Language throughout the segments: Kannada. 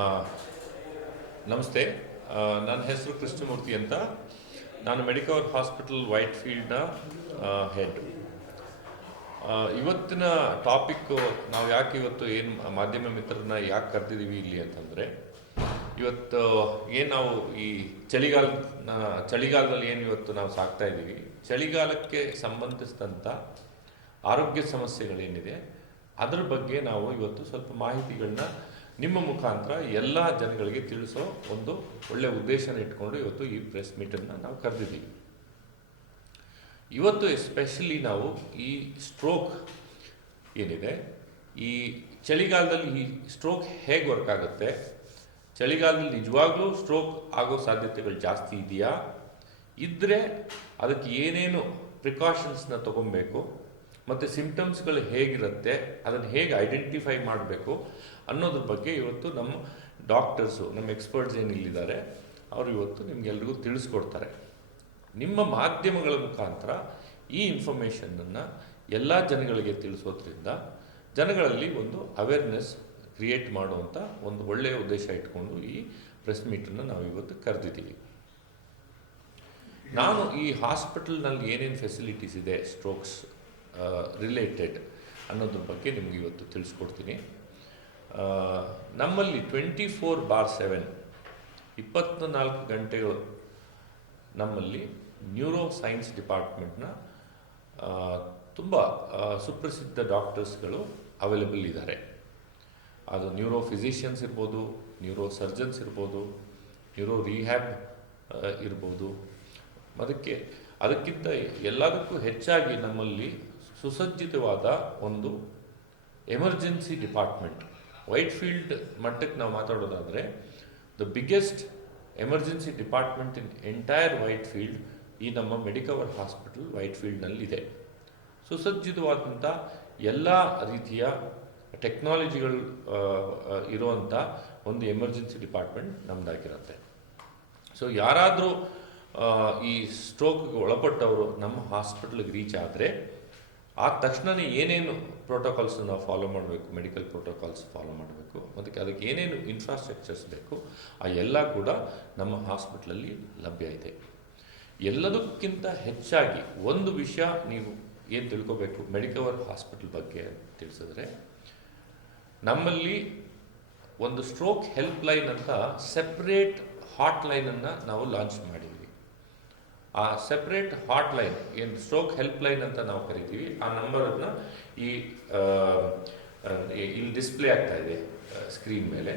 ಆ, ನಮಸ್ತೆ. ನನ್ನ ಹೆಸರು ಕೃಷ್ಣಮೂರ್ತಿ ಅಂತ. ನಾನು ಮೆಡಿಕವರ್ ಹಾಸ್ಪಿಟಲ್ ವೈಟ್ ಫೀಲ್ಡ್ನ ಹೆಡ್. ಇವತ್ತಿನ ಟಾಪಿಕ್ಕು ನಾವು ಯಾಕೆ ಇವತ್ತು ಏನು ಮಾಧ್ಯಮ ಮಿತ್ರರನ್ನ ಯಾಕೆ ಕರೆದಿದ್ದೀವಿ ಇಲ್ಲಿ ಅಂತಂದರೆ, ಇವತ್ತು ಏನು ನಾವು ಈ ಚಳಿಗಾಲದಲ್ಲಿ ಏನು ಇವತ್ತು ನಾವು ಸಾಕ್ತಾ ಇದ್ದೀವಿ, ಚಳಿಗಾಲಕ್ಕೆ ಸಂಬಂಧಿಸಿದಂಥ ಆರೋಗ್ಯ ಸಮಸ್ಯೆಗಳೇನಿದೆ ಅದರ ಬಗ್ಗೆ ನಾವು ಇವತ್ತು ಸ್ವಲ್ಪ ಮಾಹಿತಿಗಳನ್ನ ನಿಮ್ಮ ಮುಖಾಂತರ ಎಲ್ಲ ಜನಗಳಿಗೆ ತಿಳಿಸೋ ಒಂದು ಒಳ್ಳೆಯ ಉದ್ದೇಶನ ಇಟ್ಕೊಂಡು ಇವತ್ತು ಈ ಪ್ರೆಸ್ ಮೀಟನ್ನು ನಾವು ಕರೆದಿದ್ದೀವಿ. ಇವತ್ತು ಎಸ್ಪೆಷಲಿ ನಾವು ಈ ಸ್ಟ್ರೋಕ್ ಏನಿದೆ, ಈ ಚಳಿಗಾಲದಲ್ಲಿ ಈ ಸ್ಟ್ರೋಕ್ ಹೇಗೆ ವರ್ಕ್ ಆಗುತ್ತೆ, ಚಳಿಗಾಲದಲ್ಲಿ ನಿಜವಾಗ್ಲೂ ಸ್ಟ್ರೋಕ್ ಆಗೋ ಸಾಧ್ಯತೆಗಳು ಜಾಸ್ತಿ ಇದೆಯಾ, ಇದ್ದರೆ ಅದಕ್ಕೆ ಏನೇನು ಪ್ರಿಕಾಷನ್ಸ್ನ ತೊಗೊಬೇಕು, ಮತ್ತು ಸಿಂಪ್ಟಮ್ಸ್ಗಳು ಹೇಗಿರುತ್ತೆ, ಅದನ್ನು ಹೇಗೆ ಐಡೆಂಟಿಫೈ ಮಾಡಬೇಕು ಅನ್ನೋದ್ರ ಬಗ್ಗೆ ಇವತ್ತು ನಮ್ಮ ಡಾಕ್ಟರ್ಸು, ನಮ್ಮ ಎಕ್ಸ್ಪರ್ಟ್ಸ್ ಏನಿಲ್ಲಿದ್ದಾರೆ ಅವರು ಇವತ್ತು ನಿಮಗೆಲ್ರಿಗೂ ತಿಳಿಸ್ಕೊಡ್ತಾರೆ. ನಿಮ್ಮ ಮಾಧ್ಯಮಗಳ ಮುಖಾಂತರ ಈ ಇನ್ಫಾರ್ಮೇಷನನ್ನು ಎಲ್ಲ ಜನಗಳಿಗೆ ತಿಳಿಸೋದ್ರಿಂದ ಜನಗಳಲ್ಲಿ ಒಂದು ಅವೇರ್ನೆಸ್ ಕ್ರಿಯೇಟ್ ಮಾಡುವಂಥ ಒಂದು ಒಳ್ಳೆಯ ಉದ್ದೇಶ ಇಟ್ಕೊಂಡು ಈ ಪ್ರೆಸ್ ಮೀಟನ್ನು ನಾವು ಇವತ್ತು ಕರೆದಿದ್ದೀವಿ. ನಾನು ಈ ಹಾಸ್ಪಿಟಲ್ನಲ್ಲಿ ಏನೇನು ಫೆಸಿಲಿಟೀಸ್ ಇದೆ ಸ್ಟ್ರೋಕ್ಸ್ ರಿಲೇಟೆಡ್ ಅನ್ನೋದ್ರ ಬಗ್ಗೆ ನಿಮಗೆ ಇವತ್ತು ತಿಳಿಸ್ಕೊಡ್ತೀನಿ. ನಮ್ಮಲ್ಲಿ 24/7 24 ಗಂಟೆಗಳು ನಮ್ಮಲ್ಲಿ ನ್ಯೂರೋ ಸೈನ್ಸ್ ಡಿಪಾರ್ಟ್ಮೆಂಟ್ನ ತುಂಬ ಸುಪ್ರಸಿದ್ಧ ಡಾಕ್ಟರ್ಸ್ಗಳು ಅವೈಲೇಬಲ್ ಇದ್ದಾರೆ. ಅದು ನ್ಯೂರೋ ಫಿಸಿಷಿಯನ್ಸ್ ಇರ್ಬೋದು, ನ್ಯೂರೋ ಸರ್ಜನ್ಸ್ ಇರ್ಬೋದು, ನ್ಯೂರೋ ರಿಹ್ಯಾಬ್ ಇರ್ಬೋದು. ಅದಕ್ಕಿಂತ ಎಲ್ಲದಕ್ಕೂ ಹೆಚ್ಚಾಗಿ ನಮ್ಮಲ್ಲಿ ಸುಸಜ್ಜಿತವಾದ ಒಂದು ಎಮರ್ಜೆನ್ಸಿ ಡಿಪಾರ್ಟ್ಮೆಂಟ್, ವೈಟ್ ಫೀಲ್ಡ್ ಮಟ್ಟಕ್ಕೆ ನಾವು ಮಾತಾಡೋದಾದರೆ the biggest emergency department in entire Whitefield ಈ ನಮ್ಮ ಮೆಡಿಕವರ್ ಹಾಸ್ಪಿಟಲ್ ವೈಟ್ ಫೀಲ್ಡ್ನಲ್ಲಿದೆ. ಸುಸಜ್ಜಿತವಾದಂಥ ಎಲ್ಲ ರೀತಿಯ ಟೆಕ್ನಾಲಜಿಗಳು ಇರುವಂಥ ಒಂದು ಎಮರ್ಜೆನ್ಸಿ ಡಿಪಾರ್ಟ್ಮೆಂಟ್ ನಮ್ಮದಾಗಿರುತ್ತೆ. ಸೊ ಯಾರಾದರೂ ಈ ಸ್ಟ್ರೋಕ್ಗೆ ಒಳಪಟ್ಟವರು ನಮ್ಮ ಹಾಸ್ಪಿಟಲ್ಗೆ ರೀಚ್ ಆದರೆ ಆದ ತಕ್ಷಣವೇ ಏನೇನು ಪ್ರೋಟೋಕಾಲ್ಸ್ ನಾವು ಫಾಲೋ ಮಾಡಬೇಕು, ಮೆಡಿಕಲ್ ಪ್ರೋಟೋಕಾಲ್ಸ್ ಫಾಲೋ ಮಾಡಬೇಕು, ಮತ್ತು ಅದಕ್ಕೆ ಏನೇನು ಇನ್ಫ್ರಾಸ್ಟ್ರಕ್ಚರ್ಸ್ ಬೇಕು ಆ ಎಲ್ಲ ಕೂಡ ನಮ್ಮ ಹಾಸ್ಪಿಟ್ಲಲ್ಲಿ ಲಭ್ಯ ಇದೆ. ಎಲ್ಲದಕ್ಕಿಂತ ಹೆಚ್ಚಾಗಿ ಒಂದು ವಿಷಯ ನೀವು ಏನು ತಿಳ್ಕೋಬೇಕು ಮೆಡಿಕವರ್ ಹಾಸ್ಪಿಟಲ್ ಬಗ್ಗೆ ತಿಳಿಸಿದ್ರೆ, ನಮ್ಮಲ್ಲಿ ಒಂದು ಸ್ಟ್ರೋಕ್ ಹೆಲ್ಪ್ ಲೈನ್ ಅಂತ ಸೆಪ್ರೇಟ್ ಹಾಟ್ ಲೈನನ್ನು ನಾವು ಲಾಂಚ್ ಮಾಡಿದ್ವಿ. ಆ ಸೆಪ್ರೇಟ್ ಹಾಟ್ ಲೈನ್ ಏನು ಸ್ಟ್ರೋಕ್ ಹೆಲ್ಪ್ ಲೈನ್ ಅಂತ ನಾವು ಕರಿತೀವಿ, ಆ ನಂಬರನ್ನು ಇಲ್ಲಿ ಡಿಸ್ಪ್ಲೇ ಆಗ್ತಾ ಇದೆ ಸ್ಕ್ರೀನ್ ಮೇಲೆ.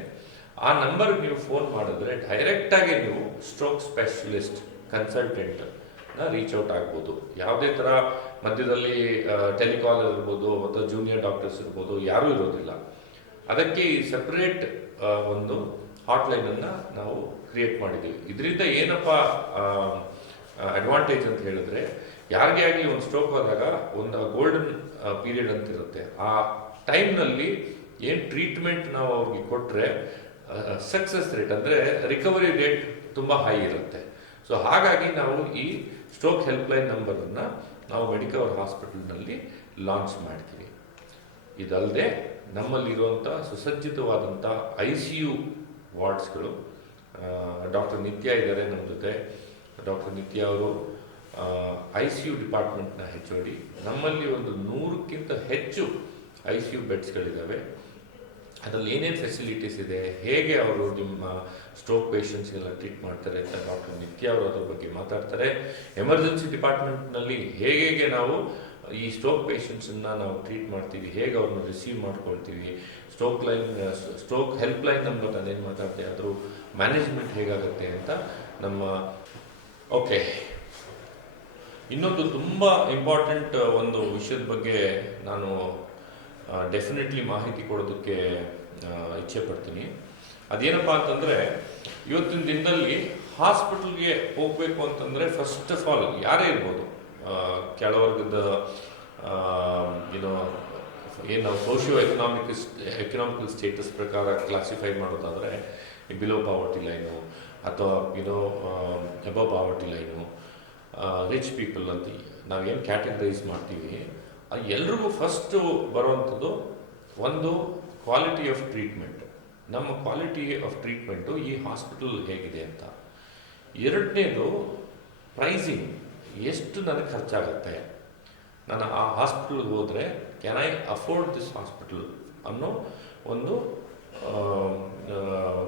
ಆ ನಂಬರ್ಗೆ ನೀವು ಫೋನ್ ಮಾಡಿದ್ರೆ ಡೈರೆಕ್ಟಾಗಿ ನೀವು ಸ್ಟ್ರೋಕ್ ಸ್ಪೆಷಲಿಸ್ಟ್ ಕನ್ಸಲ್ಟೆಂಟ್ನ ರೀಚ್ ಔಟ್ ಆಗ್ಬೋದು. ಯಾವುದೇ ಥರ ಮಧ್ಯದಲ್ಲಿ ಟೆಲಿಕಾಲರ್ ಇರ್ಬೋದು ಅಥವಾ ಜೂನಿಯರ್ ಡಾಕ್ಟರ್ಸ್ ಇರ್ಬೋದು, ಯಾರೂ ಇರೋದಿಲ್ಲ. ಅದಕ್ಕೆ ಈ ಸೆಪ್ರೇಟ್ ಒಂದು ಹಾಟ್ ಲೈನನ್ನು ನಾವು ಕ್ರಿಯೇಟ್ ಮಾಡಿದ್ದೀವಿ. ಇದರಿಂದ ಏನಪ್ಪ ಅಡ್ವಾಂಟೇಜ್ ಅಂತ ಹೇಳಿದ್ರೆ, ಯಾರಿಗೇ ಆಗಲಿ ಒಂದು ಸ್ಟ್ರೋಕ್ ಆದಾಗ ಒಂದು ಗೋಲ್ಡನ್ ಪೀರಿಯಡ್ ಅಂತ ಇರುತ್ತೆ. ಆ ಟೈಮ್ನಲ್ಲಿ ಏನು ಟ್ರೀಟ್ಮೆಂಟ್ ನಾವು ಅವ್ರಿಗೆ ಕೊಟ್ಟರೆ ಸಕ್ಸಸ್ ರೇಟ್ ಅಂದರೆ ರಿಕವರಿ ರೇಟ್ ತುಂಬ ಹೈ ಇರುತ್ತೆ. ಸೊ ಹಾಗಾಗಿ ನಾವು ಈ ಸ್ಟ್ರೋಕ್ ಹೆಲ್ಪ್ಲೈನ್ ನಂಬರನ್ನು ನಾವು ಮೆಡಿಕವರ್ ಹಾಸ್ಪಿಟಲ್ನಲ್ಲಿ ಲಾಂಚ್ ಮಾಡ್ತೀವಿ. ಇದಲ್ಲದೆ ನಮ್ಮಲ್ಲಿರುವಂಥ ಸುಸಜ್ಜಿತವಾದಂಥ ICU ವಾರ್ಡ್ಸ್ಗಳು, ಡಾಕ್ಟರ್ ನಿತ್ಯ ಇದ್ದಾರೆ ನಮ್ಮ ಜೊತೆ. ಡಾಕ್ಟರ್ ನಿತ್ಯ ಅವರು ICU ಡಿಪಾರ್ಟ್ಮೆಂಟ್ನ HOD. ನಮ್ಮಲ್ಲಿ ಒಂದು 100ಕ್ಕಿಂತ ಹೆಚ್ಚು ICU ಬೆಡ್ಸ್ಗಳಿದ್ದಾವೆ. ಅದರಲ್ಲಿ ಏನೇನು ಫೆಸಿಲಿಟೀಸ್ ಇದೆ, ಹೇಗೆ ಅವರು ನಿಮ್ಮ ಸ್ಟ್ರೋಕ್ ಪೇಷಂಟ್ಸ್ಗೆಲ್ಲ ಟ್ರೀಟ್ ಮಾಡ್ತಾರೆ ಅಂತ ಡಾಕ್ಟರ್ ನಿತ್ಯ ಅವರು ಅದ್ರ ಬಗ್ಗೆ ಮಾತಾಡ್ತಾರೆ. ಎಮರ್ಜೆನ್ಸಿ ಡಿಪಾರ್ಟ್ಮೆಂಟ್ನಲ್ಲಿ ಹೇಗೆ ನಾವು ಈ ಸ್ಟ್ರೋಕ್ ಪೇಷಂಟ್ಸನ್ನು ನಾವು ಟ್ರೀಟ್ ಮಾಡ್ತೀವಿ, ಹೇಗೆ ಅವ್ರನ್ನ ರಿಸೀವ್ ಮಾಡ್ಕೊಳ್ತೀವಿ, ಸ್ಟ್ರೋಕ್ ಹೆಲ್ಪ್ ಲೈನ್ ನಂಬರ್ ನಾನೇನು ಮಾತಾಡ್ತೇವೆ ಅದ್ರ ಮ್ಯಾನೇಜ್ಮೆಂಟ್ ಹೇಗಾಗುತ್ತೆ ಅಂತ ನಮ್ಮ ಓಕೆ. ಇನ್ನೊಂದು ತುಂಬ ಇಂಪಾರ್ಟೆಂಟ್ ಒಂದು ವಿಷಯದ ಬಗ್ಗೆ ನಾನು ಡೆಫಿನೆಟ್ಲಿ ಮಾಹಿತಿ ಕೊಡೋದಕ್ಕೆ ಇಚ್ಛೆ ಪಡ್ತೀನಿ. ಅದೇನಪ್ಪ ಅಂತಂದರೆ, ಇವತ್ತಿನ ದಿನದಲ್ಲಿ ಹಾಸ್ಪಿಟಲ್ಗೆ ಹೋಗಬೇಕು ಅಂತಂದರೆ ಫಸ್ಟ್ ಆಫ್ ಆಲ್ ಯಾರೇ ಇರ್ಬೋದು, ಕೆಳವರ್ಗದ ಏನು ನಾವು ಸೋಷಿಯೋ ಎಕನಾಮಿಕಲ್ ಸ್ಟೇಟಸ್ ಪ್ರಕಾರ ಕ್ಲಾಸಿಫೈ ಮಾಡೋದಾದರೆ ಬಿಲೋ ಪಾವರ್ಟಿ ಲೈನು ಅಥವಾ above poverty line, rich people ಅಂತ ನಾವೇನು ಕ್ಯಾಟಗರೈಸ್ ಮಾಡ್ತೀವಿ, ಎಲ್ರಿಗೂ ಫಸ್ಟು ಬರುವಂಥದ್ದು ಒಂದು ಕ್ವಾಲಿಟಿ ಆಫ್ ಟ್ರೀಟ್ಮೆಂಟ್. ನಮ್ಮ ಕ್ವಾಲಿಟಿ ಆಫ್ ಟ್ರೀಟ್ಮೆಂಟು ಈ ಹಾಸ್ಪಿಟಲ್ ಹೇಗಿದೆ ಅಂತ. ಎರಡನೇದು ಪ್ರೈಸಿಂಗ್, ಎಷ್ಟು ನನಗೆ ಖರ್ಚಾಗುತ್ತೆ, ನಾನು ಆ ಹಾಸ್ಪಿಟಲ್ಗೆ ಹೋದರೆ can I afford this hospital ಅನ್ನೋ ಒಂದು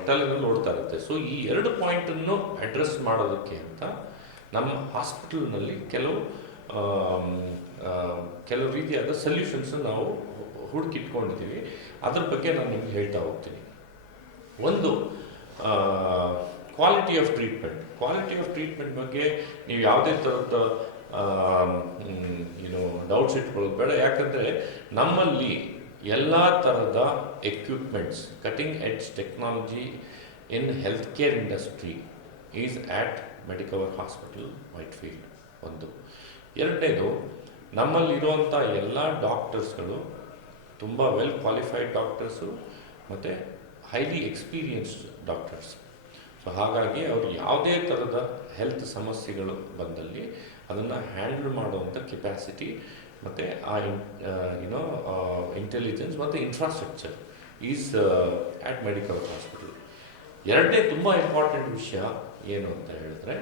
ತಲೆಯಲ್ಲಿ ನೋಡ್ತಾ ಇರುತ್ತೆ. ಸೊ ಈ ಎರಡು ಪಾಯಿಂಟನ್ನು ಅಡ್ರೆಸ್ ಮಾಡೋದಕ್ಕೆ ಅಂತ ನಮ್ಮ ಹಾಸ್ಪಿಟಲ್ನಲ್ಲಿ ಕೆಲವು ರೀತಿಯಾದ ಸೊಲ್ಯೂಷನ್ಸ್ ನಾವು ಹುಡುಕಿಟ್ಕೊಂಡಿದ್ದೀವಿ. ಅದ್ರ ಬಗ್ಗೆ ನಾನು ನಿಮ್ಗೆ ಹೇಳ್ತಾ ಹೋಗ್ತೀನಿ. ಒಂದು quality of treatment. Quality of treatment ಬಗ್ಗೆ ನೀವು ಯಾವುದೇ ಥರದ ಡೌಟ್ಸ್ ಇಟ್ಕೊಳ್ಳೋದು ಬೇಡ. ಯಾಕಂದರೆ ನಮ್ಮಲ್ಲಿ ಎಲ್ಲ ಥರದ equipments, cutting edge technology in health care industry is at Medicover hospital Whitefield. ಒಂದು. ಎರಡನೇದು, ನಮ್ಮಲ್ಲಿರುವಂಥ ಎಲ್ಲ ಡಾಕ್ಟರ್ಸ್ಗಳು ತುಂಬ ವೆಲ್ ಕ್ವಾಲಿಫೈಡ್ ಡಾಕ್ಟರ್ಸು ಮತ್ತು ಹೈಲಿ ಎಕ್ಸ್ಪೀರಿಯನ್ಸ್ಡ್ ಡಾಕ್ಟರ್ಸ್. ಸೊ ಹಾಗಾಗಿ ಅವರು ಯಾವುದೇ ಥರದ ಹೆಲ್ತ್ ಸಮಸ್ಯೆಗಳು ಬಂದಲ್ಲಿ ಅದನ್ನು ಹ್ಯಾಂಡಲ್ ಮಾಡುವಂಥ ಕೆಪ್ಯಾಸಿಟಿ ಮತ್ತು ಆ ಇಂಟೆಲಿಜೆನ್ಸ್ ಮತ್ತು infrastructure is at medical hospital. ಎರಡನೇ ತುಂಬ ಇಂಪಾರ್ಟೆಂಟ್ ವಿಷಯ ಏನು ಅಂತ ಹೇಳಿದ್ರೆ,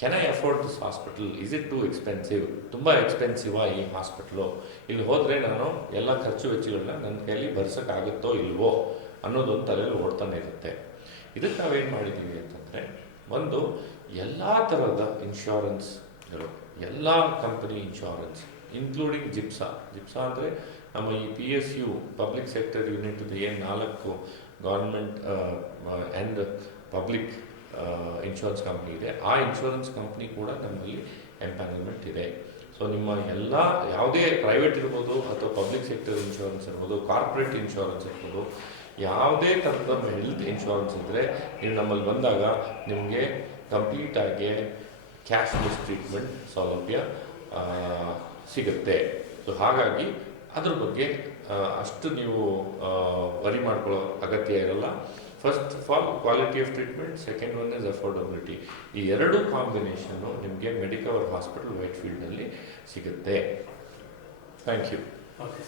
can I afford this hospital, is it too expensive, ತುಂಬ ಎಕ್ಸ್ಪೆನ್ಸಿವಾ ಈ ಹಾಸ್ಪಿಟ್ಲು, ಇಲ್ಲಿ ಹೋದರೆ ನಾನು ಎಲ್ಲ ಖರ್ಚು ವೆಚ್ಚಗಳನ್ನ ನನ್ನ ಕೈಯಲ್ಲಿ ಭರಿಸೋಕ್ಕಾಗುತ್ತೋ ಇಲ್ವೋ ಅನ್ನೋದೊಂದು ತಲೆಯಲ್ಲಿ ಓಡ್ತಾನೆ ಇರುತ್ತೆ. ಇದಕ್ಕೆ ನಾವೇನು ಮಾಡಿದ್ದೀವಿ ಅಂತಂದರೆ, ಒಂದು ಎಲ್ಲ ಥರದ ಇನ್ಶೂರೆನ್ಸ್ಗಳು, ಎಲ್ಲ ಕಂಪನಿ ಇನ್ಶೂರೆನ್ಸ್ ಇನ್ಕ್ಲೂಡಿಂಗ್ ಜಿಪ್ಸಾ ಅಂದರೆ ನಮ್ಮ ಈ PSU ಪಬ್ಲಿಕ್ ಸೆಕ್ಟರ್ ಯೂನಿಟ್ ಏನು 4 government and public insurance company ಇದೆ, ಆ ಇನ್ಶೂರೆನ್ಸ್ ಕಂಪ್ನಿ ಕೂಡ ನಮ್ಮಲ್ಲಿ ಎಂಪ್ಯಾನಲ್ಮೆಂಟ್ ಇದೆ. ಸೊ ನಿಮ್ಮ ಎಲ್ಲ ಯಾವುದೇ ಪ್ರೈವೇಟ್ ಇರ್ಬೋದು ಅಥವಾ ಪಬ್ಲಿಕ್ ಸೆಕ್ಟರ್ ಇನ್ಶೂರೆನ್ಸ್ ಇರ್ಬೋದು, ಕಾರ್ಪೊರೇಟ್ ಇನ್ಶೂರೆನ್ಸ್ ಇರ್ಬೋದು, ಯಾವುದೇ ಥರದ ಹೆಲ್ತ್ ಇನ್ಶೂರೆನ್ಸ್ ಇದ್ದರೆ ನೀವು ನಮ್ಮಲ್ಲಿ ಬಂದಾಗ ನಿಮಗೆ ಕಂಪ್ಲೀಟಾಗಿ ಕ್ಯಾಶ್ಲೆಸ್ ಟ್ರೀಟ್ಮೆಂಟ್ ಸೌಲಭ್ಯ ಸಿಗುತ್ತೆ. ಸೊ ಹಾಗಾಗಿ ಅದ್ರ ಬಗ್ಗೆ ಅಷ್ಟು ನೀವು ವರಿ ಮಾಡ್ಕೊಳ್ಳೋ ಅಗತ್ಯ ಇರಲ್ಲ. First of all quality of treatment, second one is affordability. ಈ ಎರಡು ಕಾಂಬಿನೇಷನ್ನು ನಿಮಗೆ ಮೆಡಿಕವರ್ ಹಾಸ್ಪಿಟಲ್ ವೈಟ್ಫೀಲ್ಡ್ನಲ್ಲಿ ಸಿಗುತ್ತೆ. Thank you. ಓಕೆ.